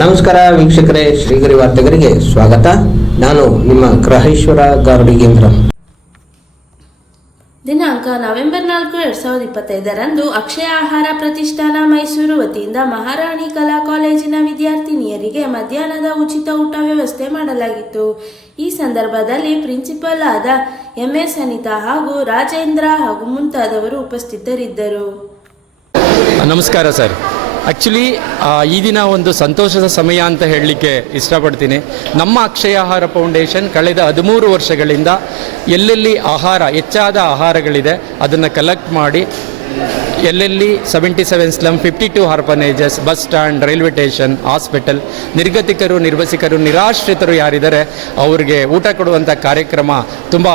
ನಮಸ್ಕಾರ ವೀಕ್ಷಕರೇ ಶ್ರೀಗರಿ ವಾರ್ತೆಗರಿಗೆ ಸ್ವಾಗತ. ನಾನು ನಿಮ್ಮ ಗ್ರಹೇಶ್ವರ ಗಾರುಡಿಗೇಂದ್ರ ದಿನಾಂಕ ನವೆಂಬರ್ ನಾಲ್ಕು ಎರಡ್ ಸಾವಿರದ ಇಪ್ಪತ್ತೈದರಂದು ಅಕ್ಷಯ ಆಹಾರ ಪ್ರತಿಷ್ಠಾನ ಮೈಸೂರು ವತಿಯಿಂದ ಮಹಾರಾಣಿ ಕಲಾ ಕಾಲೇಜಿನ ವಿದ್ಯಾರ್ಥಿನಿಯರಿಗೆ ಮಧ್ಯಾಹ್ನದ ಉಚಿತ ಊಟ ವ್ಯವಸ್ಥೆ ಮಾಡಲಾಗಿತ್ತು. ಈ ಸಂದರ್ಭದಲ್ಲಿ ಪ್ರಿನ್ಸಿಪಲ್ ಆದ ಎಂ ಎಸ್ ಅನಿತಾ ಹಾಗೂ ರಾಜೇಂದ್ರ ಹಾಗೂ ಮುಂತಾದವರು ಉಪಸ್ಥಿತರಿದ್ದರು. ನಮಸ್ಕಾರ ಸರ್. ಆ್ಯಕ್ಚುಲಿ ಈ ದಿನ ಒಂದು ಸಂತೋಷದ ಸಮಯ ಅಂತ ಹೇಳಲಿಕ್ಕೆ ಇಷ್ಟಪಡ್ತೀನಿ. ನಮ್ಮ ಅಕ್ಷಯ ಆಹಾರ ಫೌಂಡೇಶನ್ ಕಳೆದ ಹದಿಮೂರು ವರ್ಷಗಳಿಂದ ಎಲ್ಲೆಲ್ಲಿ ಆಹಾರ, ಹೆಚ್ಚಾದ ಆಹಾರಗಳಿದೆ, ಅದನ್ನು ಕಲೆಕ್ಟ್ ಮಾಡಿ, ಎಲ್ಲೆಲ್ಲಿ seventy seven slum fifty two orphanages bus stand railway station hospital ನಿರ್ಗತಿಕರು, ನಿರ್ವಸಿಕರು, ನಿರಾಶ್ರಿತರು ಯಾರಿದ್ದಾರೆ, ಅವರಿಗೆ ಊಟ ಕೊಡುವಂಥ ಕಾರ್ಯಕ್ರಮ ತುಂಬ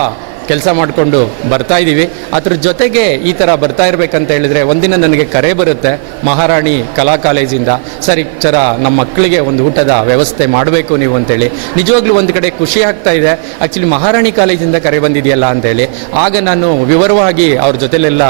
ಕೆಲಸ ಮಾಡಿಕೊಂಡು ಬರ್ತಾ ಇದ್ದೀವಿ. ಅದ್ರ ಜೊತೆಗೆ ಈ ಥರ ಬರ್ತಾ ಇರಬೇಕಂತ ಹೇಳಿದರೆ ಒಂದಿನ ನನಗೆ ಕರೆ ಬರುತ್ತೆ ಮಹಾರಾಣಿ ಕಲಾ ಕಾಲೇಜಿಂದ. ಸರಿ ಈ ನಮ್ಮ ಮಕ್ಕಳಿಗೆ ಒಂದು ಊಟದ ವ್ಯವಸ್ಥೆ ಮಾಡಬೇಕು ನೀವು ಅಂತೇಳಿ. ನಿಜವಾಗ್ಲೂ ಒಂದು ಕಡೆ ಖುಷಿ ಆಗ್ತಾ ಇದೆ. ಆ್ಯಕ್ಚುಲಿ ಮಹಾರಾಣಿ ಕಾಲೇಜಿಂದ ಕರೆ ಬಂದಿದೆಯಲ್ಲ ಅಂತೇಳಿ. ಆಗ ನಾನು ವಿವರವಾಗಿ ಅವ್ರ ಜೊತೆಲೆಲ್ಲ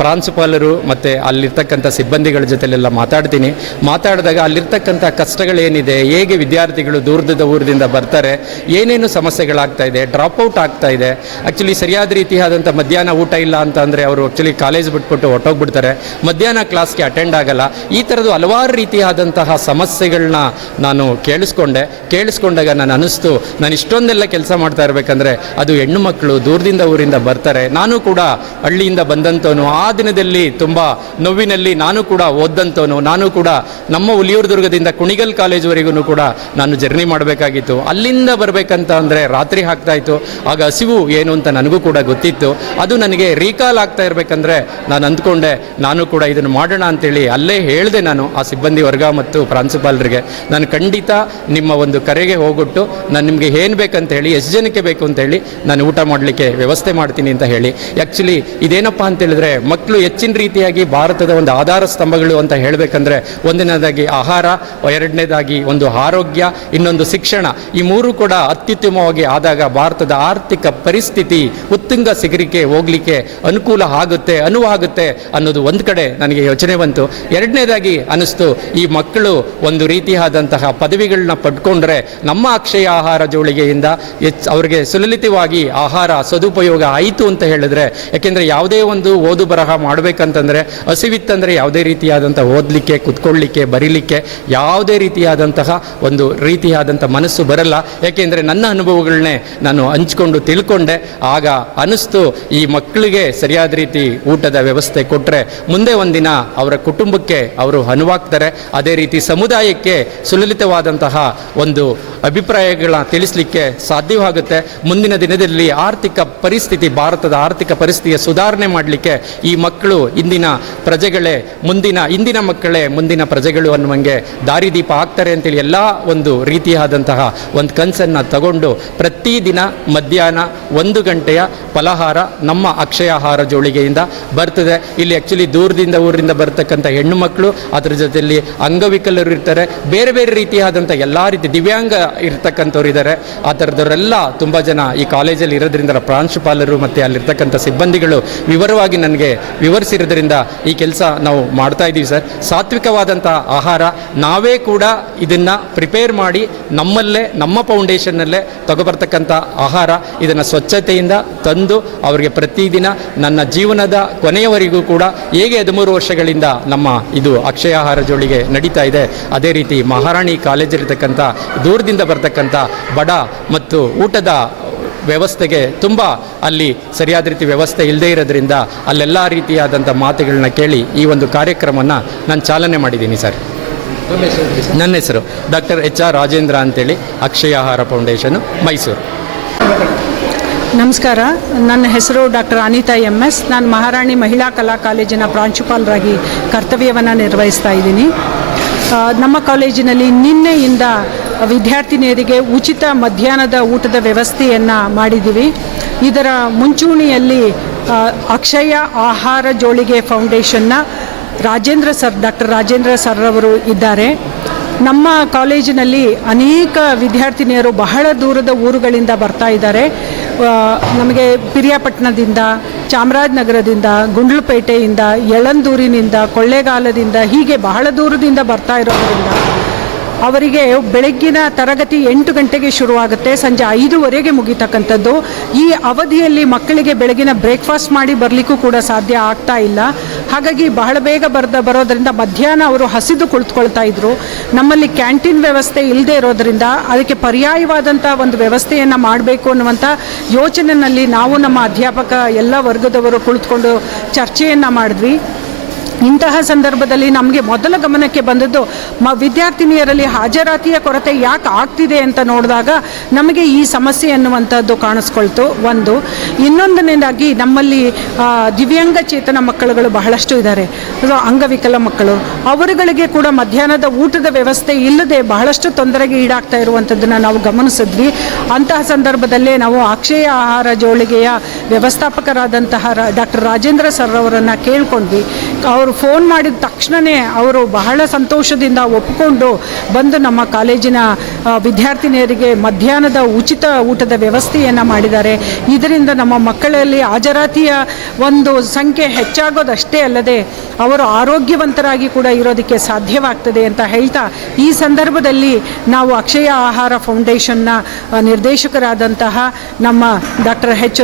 ಪ್ರಾಂಶುಪಾಲರು ಮತ್ತು ಅಲ್ಲಿರ್ತಕ್ಕಂಥ ಸಿಬ್ಬಂದಿಗಳ ಜೊತೆಲೆಲ್ಲ ಮಾತಾಡ್ತೀನಿ. ಮಾತಾಡಿದಾಗ ಅಲ್ಲಿರ್ತಕ್ಕಂಥ ಕಷ್ಟಗಳೇನಿದೆ, ಹೇಗೆ ವಿದ್ಯಾರ್ಥಿಗಳು ದೂರದ ಊರದಿಂದ ಬರ್ತಾರೆ, ಏನೇನು ಸಮಸ್ಯೆಗಳಾಗ್ತಾ ಇದೆ ಡ್ರಾಪ್ ಔಟ್ ಆಗ್ತಾ ಇದೆ. ಆ್ಯಕ್ಚುಲಿ ಸರಿಯಾದ ರೀತಿಯಾದಂಥ ಮಧ್ಯಾಹ್ನ ಊಟ ಇಲ್ಲ ಅಂತ ಅಂದರೆ ಅವರು ಆ್ಯಕ್ಚುಲಿ ಕಾಲೇಜ್ ಬಿಟ್ಬಿಟ್ಟು ಹೊಟ್ಟೋಗ್ಬಿಡ್ತಾರೆ ಮಧ್ಯಾಹ್ನ ಕ್ಲಾಸ್ಗೆ ಅಟೆಂಡ್ ಆಗಲ್ಲ. ಈ ಥರದ್ದು ಹಲವಾರು ರೀತಿಯಾದಂತಹ ಸಮಸ್ಯೆಗಳನ್ನ ನಾನು ಕೇಳಿಸ್ಕೊಂಡೆ. ಕೇಳಿಸ್ಕೊಂಡಾಗ ನಾನು ಅನಿಸ್ತು, ನಾನು ಇಷ್ಟೊಂದೆಲ್ಲ ಕೆಲಸ ಮಾಡ್ತಾ ಇರಬೇಕಂದ್ರೆ ಅದು ಹೆಣ್ಣು ಮಕ್ಕಳು ದೂರದಿಂದ ಊರಿಂದ ಬರ್ತಾರೆ. ನಾನು ಕೂಡ ಹಳ್ಳಿಯಿಂದ ಬಂದಂಥವನು ಆ ದಿನದಲ್ಲಿ ತುಂಬ ನೋವಿನಲ್ಲಿ ನಾನು ಕೂಡ ಓದ್ದಂಥವನು ನಾನು ಕೂಡ ನಮ್ಮ ಹುಲಿಯೂರು ದುರ್ಗದಿಂದ ಕುಣಿಗಲ್ ಕಾಲೇಜ್ವರೆಗೂ ಕೂಡ ನಾನು ಜರ್ನಿ ಮಾಡಬೇಕಾಗಿತ್ತು. ಅಲ್ಲಿಂದ ಬರಬೇಕಂತ ಅಂದರೆ ರಾತ್ರಿ ಆಗ್ತಾ ಇತ್ತು. ಆಗ ಹಸಿವು ಏನು ಅಂತ ನನಗೂ ಕೂಡ ಗೊತ್ತಿತ್ತು. ಅದು ನನಗೆ ರೀಕಾಲ್ ಆಗ್ತಾ ಇರಬೇಕಂದ್ರೆ ನಾನು ಅಂದ್ಕೊಂಡೆ, ನಾನು ಕೂಡ ಇದನ್ನು ಮಾಡೋಣ ಅಂತೇಳಿ ಅಲ್ಲೇ ಹೇಳಿದೆ ನಾನು ಆ ಸಿಬ್ಬಂದಿ ವರ್ಗ ಮತ್ತು ಪ್ರಾಂಶುಪಾಲರಿಗೆ. ನಾನು ಖಂಡಿತ ನಿಮ್ಮ ಒಂದು ಕರೆಗೆ ಹೋಗ್ಬಿಟ್ಟು ನಾನು ನಿಮಗೆ ಏನು ಬೇಕಂತ ಹೇಳಿ ಎಷ್ಟು ಜನಕ್ಕೆ ಬೇಕು ಅಂತ ಹೇಳಿ ನಾನು ಊಟ ಮಾಡಲಿಕ್ಕೆ ವ್ಯವಸ್ಥೆ ಮಾಡ್ತೀನಿ ಅಂತ ಹೇಳಿ. ಆ್ಯಕ್ಚುಲಿ ಇದೇನಪ್ಪ ಅಂತ ಹೇಳಿದ್ರೆ ಮಕ್ಕಳು ಹೆಚ್ಚಿನ ರೀತಿಯಾಗಿ ಭಾರತದ ಒಂದು ಆಧಾರ ಸ್ತಂಭಗಳು ಅಂತ ಹೇಳಬೇಕಂದ್ರೆ ಒಂದನೇದಾಗಿ ಆಹಾರ, ಎರಡನೇದಾಗಿ ಒಂದು ಆರೋಗ್ಯ, ಇನ್ನೊಂದು ಶಿಕ್ಷಣ. ಈ ಮೂರು ಕೂಡ ಅತ್ಯುತ್ತಮವಾಗಿ ಆದಾಗ ಭಾರತದ ಆರ್ಥಿಕ ಪರಿಸ್ಥಿತಿ ಉತ್ತುಂಗ ಸಿಗರಿಕೆ ಹೋಗ್ಲಿಕ್ಕೆ ಅನುಕೂಲ ಆಗುತ್ತೆ ಅನುವಾಗುತ್ತೆ ಅನ್ನೋದು ಒಂದು ಕಡೆ ನನಗೆ ಯೋಚನೆ ಬಂತು. ಎರಡನೇದಾಗಿ ಅನ್ನಿಸ್ತು ಈ ಮಕ್ಕಳು ಒಂದು ರೀತಿಯಾದಂತಹ ಪದವಿಗಳನ್ನ ಪಡ್ಕೊಂಡ್ರೆ ನಮ್ಮ ಅಕ್ಷಯ ಆಹಾರ ಜೋಳಿಗೆಯಿಂದ ಹೆಚ್ಚು ಅವರಿಗೆ ಸುಲಲಿತವಾಗಿ ಆಹಾರ ಸದುಪಯೋಗ ಆಯಿತು ಅಂತ ಹೇಳಿದ್ರೆ, ಯಾಕೆಂದ್ರೆ ಯಾವುದೇ ಒಂದು ಓದು ಬರಹ ಮಾಡಬೇಕಂತಂದರೆ, ಹಸಿವಿತ್ತಂದ್ರೆ ಯಾವುದೇ ರೀತಿಯಾದಂಥ ಓದಲಿಕ್ಕೆ, ಕುತ್ಕೊಳ್ಳಿಕ್ಕೆ, ಬರೀಲಿಕ್ಕೆ ಯಾವುದೇ ರೀತಿಯಾದಂತಹ ಒಂದು ರೀತಿಯಾದಂಥ ಮನಸ್ಸು ಬರಲ್ಲ. ಯಾಕೆಂದರೆ ನನ್ನ ಅನುಭವಗಳನ್ನೇ ನಾನು ಹಂಚಿಕೊಂಡು ತಿಳ್ಕೊಂಡೆ. ಆಗ ಅನಿಸ್ತು, ಈ ಮಕ್ಕಳಿಗೆ ಸರಿಯಾದ ರೀತಿ ಊಟದ ವ್ಯವಸ್ಥೆ ಕೊಟ್ಟರೆ ಮುಂದೆ ಒಂದಿನ ಅವರ ಕುಟುಂಬಕ್ಕೆ ಅವರು ಅನುವಾಗ್ತಾರೆ. ಅದೇ ರೀತಿ ಸಮುದಾಯಕ್ಕೆ ಸುಲಲಿತವಾದಂತಹ ಒಂದು ಅಭಿಪ್ರಾಯಗಳನ್ನ ತಿಳಿಸಲಿಕ್ಕೆ ಸಾಧ್ಯವಾಗುತ್ತೆ. ಮುಂದಿನ ದಿನದಲ್ಲಿ ಆರ್ಥಿಕ ಪರಿಸ್ಥಿತಿ, ಭಾರತದ ಆರ್ಥಿಕ ಪರಿಸ್ಥಿತಿಯ ಸುಧಾರಣೆ ಮಾಡಲಿಕ್ಕೆ ಈ ಮಕ್ಕಳು ಇಂದಿನ ಪ್ರಜೆಗಳೇ, ಮುಂದಿನ, ಇಂದಿನ ಮಕ್ಕಳೇ ಮುಂದಿನ ಪ್ರಜೆಗಳು ಅನ್ನುವಂಗೆ ದಾರಿದೀಪ ಆಗ್ತಾರೆ ಅಂತೇಳಿ ಎಲ್ಲ ಒಂದು ರೀತಿಯಾದಂತಹ ಒಂದು ಕನಸನ್ನು ತಗೊಂಡು ಪ್ರತಿದಿನ ಮಧ್ಯಾಹ್ನ ಒಂದು ಗಂಟೆಯ ಫಲಹಾರ ನಮ್ಮ ಅಕ್ಷಯಾಹಾರ ಜೋಳಿಗೆಯಿಂದ ಬರ್ತದೆ. ಇಲ್ಲಿ ಆ್ಯಕ್ಚುಲಿ ದೂರದಿಂದ ಊರಿಂದ ಬರ್ತಕ್ಕಂಥ ಹೆಣ್ಣು ಮಕ್ಕಳು, ಅದ್ರ ಜೊತೆಯಲ್ಲಿ ಅಂಗವಿಕಲರು ಇರ್ತಾರೆ. ಬೇರೆ ಬೇರೆ ರೀತಿಯಾದಂಥ ಎಲ್ಲ ರೀತಿ ದಿವ್ಯಾಂಗ ಇರ್ತಕ್ಕಂಥವ್ರು ಇದ್ದಾರೆ ಆ ಥರದವರೆಲ್ಲ ತುಂಬ ಜನ ಈ ಕಾಲೇಜಲ್ಲಿ ಇರೋದ್ರಿಂದ ಪ್ರಾಂಶುಪಾಲರು ಮತ್ತು ಅಲ್ಲಿರ್ತಕ್ಕಂಥ ಸಿಬ್ಬಂದಿಗಳು ವಿವರವಾಗಿ ನನಗೆ ವಿವರಿಸಿರೋದ್ರಿಂದ ಈ ಕೆಲಸ ನಾವು ಮಾಡ್ತಾ ಇದ್ದೀವಿ ಸರ್. ಸಾತ್ವಿಕವಾದಂಥ ಆಹಾರ ನಾವೇ ಕೂಡ ಇದನ್ನು ಪ್ರಿಪೇರ್ ಮಾಡಿ ನಮ್ಮಲ್ಲೇ, ನಮ್ಮ ಫೌಂಡೇಶನ್ನಲ್ಲೇ ತಗೋಬರ್ತಕ್ಕಂಥ ಆಹಾರ. ಇದನ್ನು ಸ್ವಚ್ಛತೆಯಿಂದ ತಂದು ಅವರಿಗೆ ಪ್ರತಿದಿನ ನನ್ನ ಜೀವನದ ಕೊನೆಯವರೆಗೂ ಕೂಡ ಹೇಗೆ ಹದಿಮೂರು ವರ್ಷಗಳಿಂದ ನಮ್ಮ ಇದು ಅಕ್ಷಯ ಆಹಾರ ಜೋಳಿಗೆ ನಡೀತಾ ಇದೆ ಅದೇ ರೀತಿ ಮಹಾರಾಣಿ ಕಾಲೇಜಿರ್ತಕ್ಕಂಥ ದೂರದಿಂದ ಬರ್ತಕ್ಕಂಥ ಬಡ ಮತ್ತು ಊಟದ ವ್ಯವಸ್ಥೆಗೆ ತುಂಬ ಅಲ್ಲಿ ಸರಿಯಾದ ರೀತಿ ವ್ಯವಸ್ಥೆ ಇಲ್ಲದೇ ಇರೋದ್ರಿಂದ ಅಲ್ಲೆಲ್ಲ ರೀತಿಯಾದಂಥ ಮಾತುಗಳನ್ನ ಕೇಳಿ ಈ ಒಂದು ಕಾರ್ಯಕ್ರಮವನ್ನು ನಾನು ಚಾಲನೆ ಮಾಡಿದ್ದೀನಿ ಸರ್. ನನ್ನ ಹೆಸರು ಡಾಕ್ಟರ್ ಎಚ್ ಆರ್ ರಾಜೇಂದ್ರ ಅಂತೇಳಿ ಅಕ್ಷಯ ಆಹಾರ ಫೌಂಡೇಶನ್ ಮೈಸೂರು. ನಮಸ್ಕಾರ. ನನ್ನ ಹೆಸರು ಡಾಕ್ಟರ್ ಅನಿತಾ ಎಂ ಎಸ್. ನಾನು ಮಹಾರಾಣಿ ಮಹಿಳಾ ಕಲಾ ಕಾಲೇಜಿನ ಪ್ರಾಂಶುಪಾಲರಾಗಿ ಕರ್ತವ್ಯವನ್ನು ನಿರ್ವಹಿಸ್ತಾ ಇದ್ದೀನಿ. ನಮ್ಮ ಕಾಲೇಜಿನಲ್ಲಿ ನಿನ್ನೆಯಿಂದ ವಿದ್ಯಾರ್ಥಿನಿಯರಿಗೆ ಉಚಿತ ಮಧ್ಯಾಹ್ನದ ಊಟದ ವ್ಯವಸ್ಥೆಯನ್ನು ಮಾಡಿದ್ದೀವಿ. ಇದರ ಮುಂಚೂಣಿಯಲ್ಲಿ Akshaya Ahara Jolige ಫೌಂಡೇಶನ್ನ Rajendra sir, doctor Rajendra sir ಅವರು ಇದ್ದಾರೆ. ನಮ್ಮ ಕಾಲೇಜಿನಲ್ಲಿ ಅನೇಕ ವಿದ್ಯಾರ್ಥಿನಿಯರು ಬಹಳ ದೂರದ ಊರುಗಳಿಂದ ಬರ್ತಾ ಇದ್ದಾರೆ. ನಮಗೆ ಪಿರಿಯಾಪಟ್ಟಣದಿಂದ ಚಾಮರಾಜನಗರದಿಂದ ಗುಂಡ್ಲುಪೇಟೆಯಿಂದ ಯಳಂದೂರಿನಿಂದ ಕೊಳ್ಳೇಗಾಲದಿಂದ ಹೀಗೆ ಬಹಳ ದೂರದಿಂದ ಬರ್ತಾ ಇರೋದ್ರಿಂದ ಅವರಿಗೆ ಬೆಳಗ್ಗಿನ ತರಗತಿ ಎಂಟು ಗಂಟೆಗೆ ಶುರುವಾಗುತ್ತೆ. ಸಂಜೆ ಐದುವರೆಗೆ ಮುಗಿತಕ್ಕಂಥದ್ದು. ಈ ಅವಧಿಯಲ್ಲಿ ಮಕ್ಕಳಿಗೆ ಬೆಳಗಿನ ಬ್ರೇಕ್ಫಾಸ್ಟ್ ಮಾಡಿ ಬರಲಿಕ್ಕೂ ಕೂಡ ಸಾಧ್ಯ ಆಗ್ತಾ ಇಲ್ಲ. ಹಾಗಾಗಿ ಬಹಳ ಬೇಗ ಬರ್ದ ಬರೋದರಿಂದ ಮಧ್ಯಾಹ್ನ ಅವರು ಹಸಿದು ಕುಳಿತುಕೊಳ್ತಾ ಇದ್ರು. ನಮ್ಮಲ್ಲಿ ಕ್ಯಾಂಟೀನ್ ವ್ಯವಸ್ಥೆ ಇಲ್ಲದೆ ಇರೋದರಿಂದ ಅದಕ್ಕೆ ಪರ್ಯಾಯವಾದಂಥ ಒಂದು ವ್ಯವಸ್ಥೆಯನ್ನು ಮಾಡಬೇಕು ಅನ್ನುವಂಥ ಯೋಚನೆಯಲ್ಲಿ ನಾವು ನಮ್ಮ ಅಧ್ಯಾಪಕ ಎಲ್ಲ ವರ್ಗದವರು ಕುಳಿತುಕೊಂಡು ಚರ್ಚೆಯನ್ನು ಮಾಡಿದ್ವಿ. ಇಂತಹ ಸಂದರ್ಭದಲ್ಲಿ ನಮಗೆ ಮೊದಲ ಗಮನಕ್ಕೆ ಬಂದದ್ದು, ಮ ವಿದ್ಯಾರ್ಥಿನಿಯರಲ್ಲಿ ಹಾಜರಾತಿಯ ಕೊರತೆ ಯಾಕೆ ಆಗ್ತಿದೆ ಅಂತ ನೋಡಿದಾಗ ನಮಗೆ ಈ ಸಮಸ್ಯೆ ಅನ್ನುವಂಥದ್ದು ಕಾಣಿಸ್ಕೊಳ್ತು. ಒಂದು, ಇನ್ನೊಂದನೇದಾಗಿ ನಮ್ಮಲ್ಲಿ ದಿವ್ಯಾಂಗ ಚೇತನ ಮಕ್ಕಳುಗಳು ಬಹಳಷ್ಟು ಇದ್ದಾರೆ. ಅಂಗವಿಕಲ ಮಕ್ಕಳು. ಅವರುಗಳಿಗೆ ಕೂಡ ಮಧ್ಯಾಹ್ನದ ಊಟದ ವ್ಯವಸ್ಥೆ ಇಲ್ಲದೆ ಬಹಳಷ್ಟು ತೊಂದರೆಗೆ ಈಡಾಗ್ತಾ ಇರುವಂಥದ್ದನ್ನು ನಾವು ಗಮನಿಸಿದ್ವಿ. ಅಂತಹ ಸಂದರ್ಭದಲ್ಲೇ ನಾವು ಅಕ್ಷಯ ಆಹಾರ ಜೋಳಿಗೆಯ ವ್ಯವಸ್ಥಾಪಕರಾದಂತಹ ಡಾಕ್ಟರ್ ರಾಜೇಂದ್ರ ಸರ್ ಅವರನ್ನು ಕೇಳ್ಕೊಂಡ್ವಿ. ಅವರು ಫೋನ್ ಮಾಡಿದ ತಕ್ಷಣವೇ ಅವರು ಬಹಳ ಸಂತೋಷದಿಂದ ಒಪ್ಪಿಕೊಂಡು ಬಂದು ನಮ್ಮ ಕಾಲೇಜಿನ ವಿದ್ಯಾರ್ಥಿನಿಯರಿಗೆ ಮಧ್ಯಾಹ್ನದ ಉಚಿತ ಊಟದ ವ್ಯವಸ್ಥೆಯನ್ನು ಮಾಡಿದ್ದಾರೆ. ಇದರಿಂದ ನಮ್ಮ ಮಕ್ಕಳಲ್ಲಿ ಹಾಜರಾತಿಯ ಒಂದು ಸಂಖ್ಯೆ ಹೆಚ್ಚಾಗೋದಷ್ಟೇ ಅಲ್ಲದೆ ಅವರು ಆರೋಗ್ಯವಂತರಾಗಿ ಕೂಡ ಇರೋದಕ್ಕೆ ಸಾಧ್ಯವಾಗ್ತದೆ ಅಂತ ಹೇಳ್ತಾ ಈ ಸಂದರ್ಭದಲ್ಲಿ ನಾವು ಅಕ್ಷಯ ಆಹಾರ ಫೌಂಡೇಶನ್ನ ನಿರ್ದೇಶಕರಾದಂತಹ ನಮ್ಮ ಡಾಕ್ಟರ್ ಎಚ್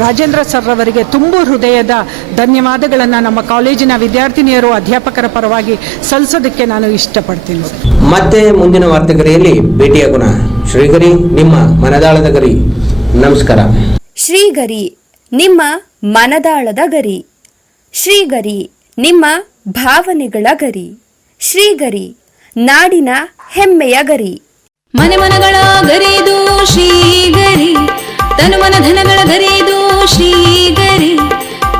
ರಾಜೇಂದ್ರ ಸರ್ ಅವರಿಗೆ ತುಂಬು ಹೃದಯದ ಧನ್ಯವಾದಗಳನ್ನು ನಮ್ಮ ಕಾಲೇಜಿನ ವಿದ್ಯಾರ್ಥಿನಿಯರು ಅಧ್ಯಾಪಕರ ಪರವಾಗಿ ಸಲ್ಲಿಸೋದಕ್ಕೆ ನಾನು ಇಷ್ಟಪಡ್ತೀನಿ. ಮತ್ತೆ ಮುಂದಿನ ವಾರ್ತೆಗರಿಯಲ್ಲಿ ಭೇಟಿಯಾಗೋಣ ಶ್ರೀಗರಿ ನಿಮ್ಮ ಮನದಾಳದ ಗರಿ. ನಮಸ್ಕಾರ. ಶ್ರೀಗರಿ ನಿಮ್ಮ ಮನದಾಳದ ಗರಿ. ಶ್ರೀಗರಿ ನಿಮ್ಮ ಭಾವನೆಗಳ ಗರಿ. ಶ್ರೀಗರಿ ನಾಡಿನ ಹೆಮ್ಮೆಯ ಗರಿ. ಮನೆ ಮನಗಳ ಗರಿದು ಶ್ರೀಗರಿ ತನು ಮನ ಧನಗಳ ಗರಿದು ಶ್ರೀಗರಿ